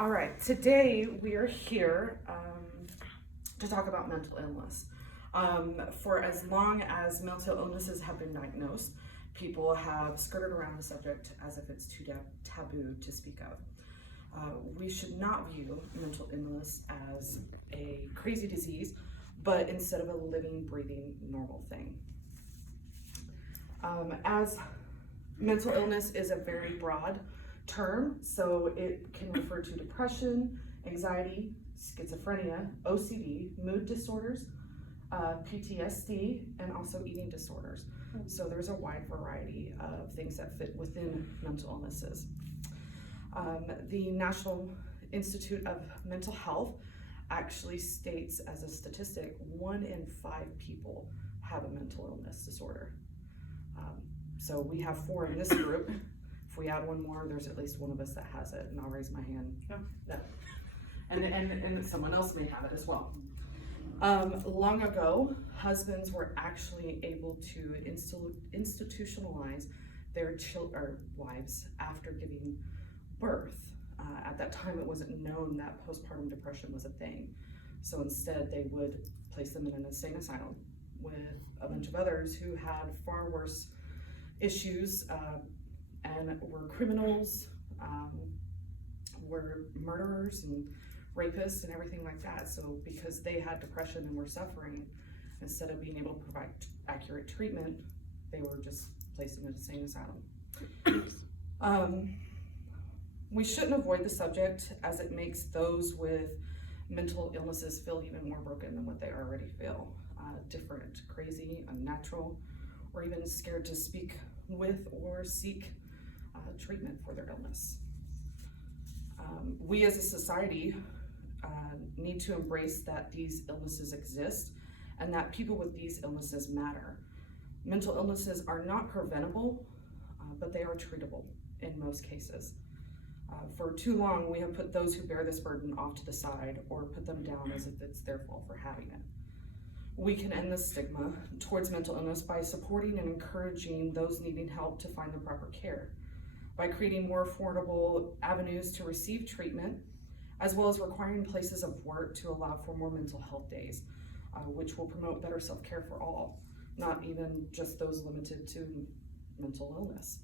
All right, today we are here to talk about mental illness. For as long as mental illnesses have been diagnosed, people have skirted around the subject as if it's too taboo to speak of. We should not view mental illness as a crazy disease, but instead of a living, breathing, normal thing. As mental illness is a very broad term, so it can refer to depression, anxiety, schizophrenia, OCD, mood disorders, PTSD, and also eating disorders. So there's a wide variety of things that fit within mental illnesses. The National Institute of Mental Health actually states as a statistic, 1 in 5 people have a mental illness disorder. So we have 4 in this group. If we add one more, there's at least one of us that has it, and I'll raise my hand. No. And someone else may have it as well. Long ago, husbands were actually able to institutionalize their wives after giving birth. At that time, it wasn't known that postpartum depression was a thing. So instead, they would place them in an insane asylum with a bunch of others who had far worse issues and were criminals, were murderers and rapists and everything like that. So because they had depression and were suffering, instead of being able to provide accurate treatment, they were just placed in an insane asylum. We shouldn't avoid the subject, as it makes those with mental illnesses feel even more broken than what they already feel. Different, crazy, unnatural, or even scared to speak with or seek treatment for their illness. We as a society need to embrace that these illnesses exist and that people with these illnesses matter. Mental illnesses are not preventable, but they are treatable in most cases. For too long, we have put those who bear this burden off to the side or put them down as if it's their fault for having it. We can end the stigma towards mental illness by supporting and encouraging those needing help to find the proper care, by creating more affordable avenues to receive treatment, as well as requiring places of work to allow for more mental health days, which will promote better self-care for all, not even just those limited to mental illness.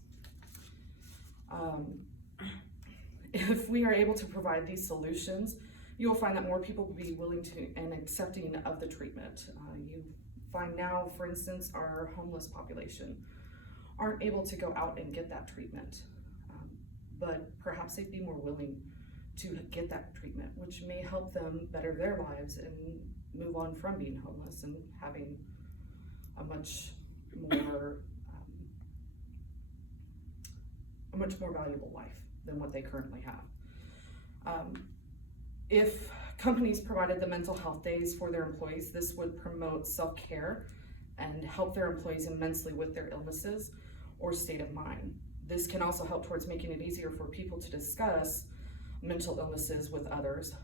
If we are able to provide these solutions, you will find that more people will be willing to and accepting of the treatment. You find now, for instance, our homeless population aren't able to go out and get that treatment, but perhaps they'd be more willing to get that treatment, which may help them better their lives and move on from being homeless and having a much more valuable life than what they currently have. If companies provided the mental health days for their employees, this would promote self-care and help their employees immensely with their illnesses or state of mind. This can also help towards making it easier for people to discuss mental illnesses with others.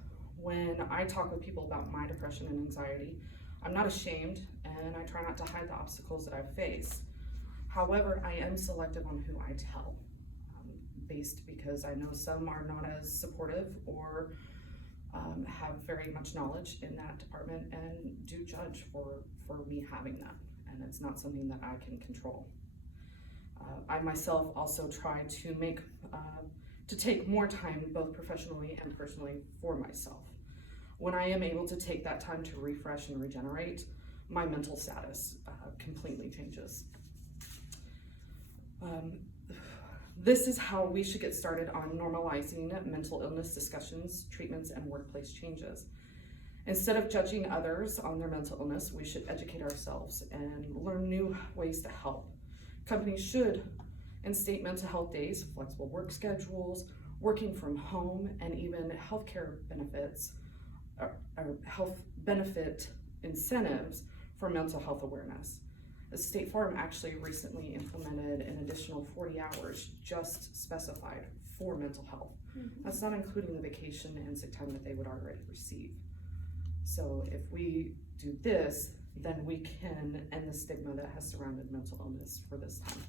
When I talk with people about my depression and anxiety, I'm not ashamed and I try not to hide the obstacles that I've faced. However, I am selective on who I tell, based because I know some are not as supportive or have very much knowledge in that department and do judge for me having that, and it's not something that I can control. I myself also try to take more time, both professionally and personally, for myself. When I am able to take that time to refresh and regenerate, my mental status completely changes. This is how we should get started on normalizing mental illness discussions, treatments, and workplace changes. Instead of judging others on their mental illness, we should educate ourselves and learn new ways to help. Companies should instate mental health days, flexible work schedules, working from home, and even healthcare benefits or health benefit incentives for mental health awareness. State Farm actually recently implemented an additional 40 hours just specified for mental health. That's not including the vacation and sick time that they would already receive. So if we do this, then we can end the stigma that has surrounded mental illness for this time.